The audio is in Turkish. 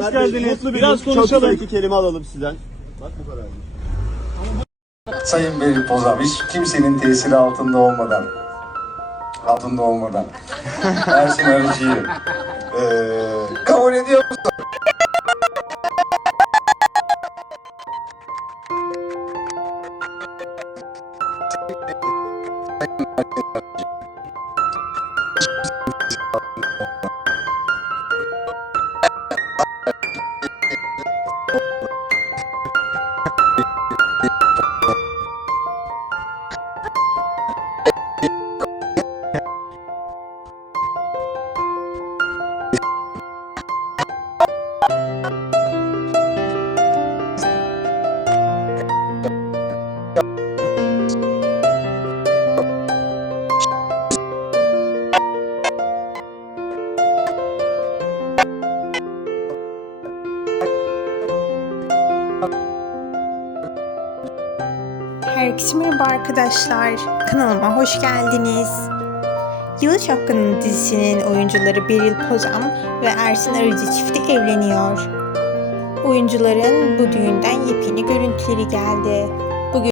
Hoş geldiniz. Mutlu bir Biraz konuşalım. Çok iki kelime alalım sizden. Bak bu kadar. Sayın Beril Pozam hiç kimsenin tesiri altında olmadan altında olmadan Ersin Arıcı'yı eee kabul ediyor musun? Herkese merhaba arkadaşlar. Kanalıma hoş geldiniz. Yalı Çapkın'ın dizisinin oyuncuları Beril Pozam ve Ersin Arıcı çifti evleniyor. Oyuncuların bu düğünden yepyeni görüntüleri geldi.